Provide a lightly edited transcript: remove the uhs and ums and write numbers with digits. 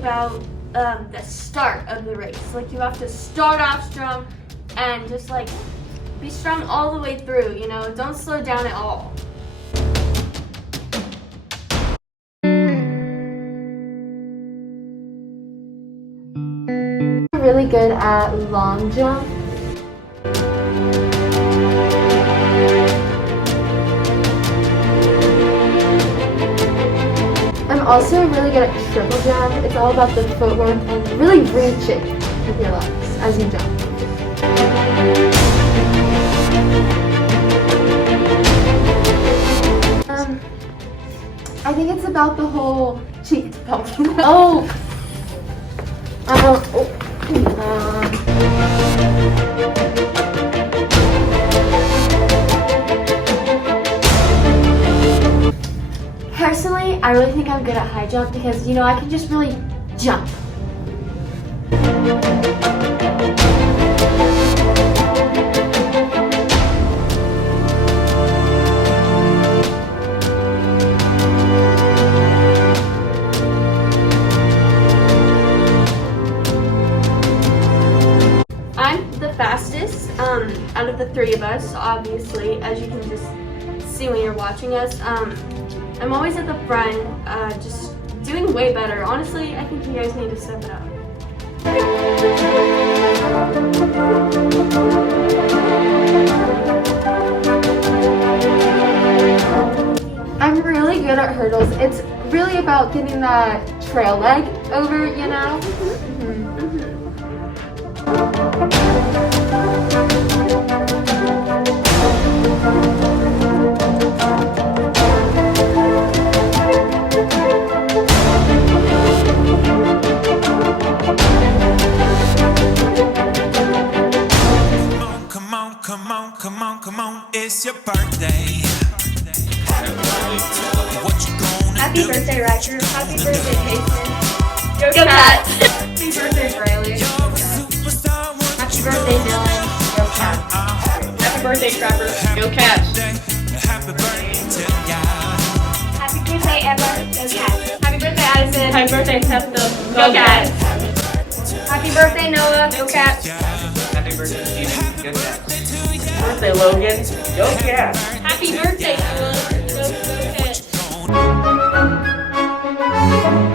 About the start of the race. Like, you have to start off strong and just like be strong all the way through, you know, don't slow down at all. Really good at long jump. I'm also really good at triple jump. It's all about the footwork and really reaching with your legs as you jump. I think it's about the whole cheek to pumpkin. Personally, I really think I'm good at high jump because, you know, I can just really jump. I'm the fastest out of the three of us, obviously, as you can just see when you're watching us. I'm always at the front, just doing way better. Honestly, I think you guys need to step it up. I'm really good at hurdles. It's really about getting that trail leg over, you know? Come on, it's your birthday. What you gonna Happy do? birthday, Roger. Happy birthday, Jason. Go Cats! Happy birthday, Riley. Happy birthday, Dylan. Go Cats. Happy birthday, Trevor. Go Cats. Happy birthday to ya. Happy birthday, Emma. Go Cats. Happy birthday, Addison. Happy birthday, Tessa. Go Cats. Happy birthday, Noah. Go Cats. Happy birthday, Steven. Go Cats. Birthday, Logan. Go Cats. Happy birthday, Noah. Go Cats.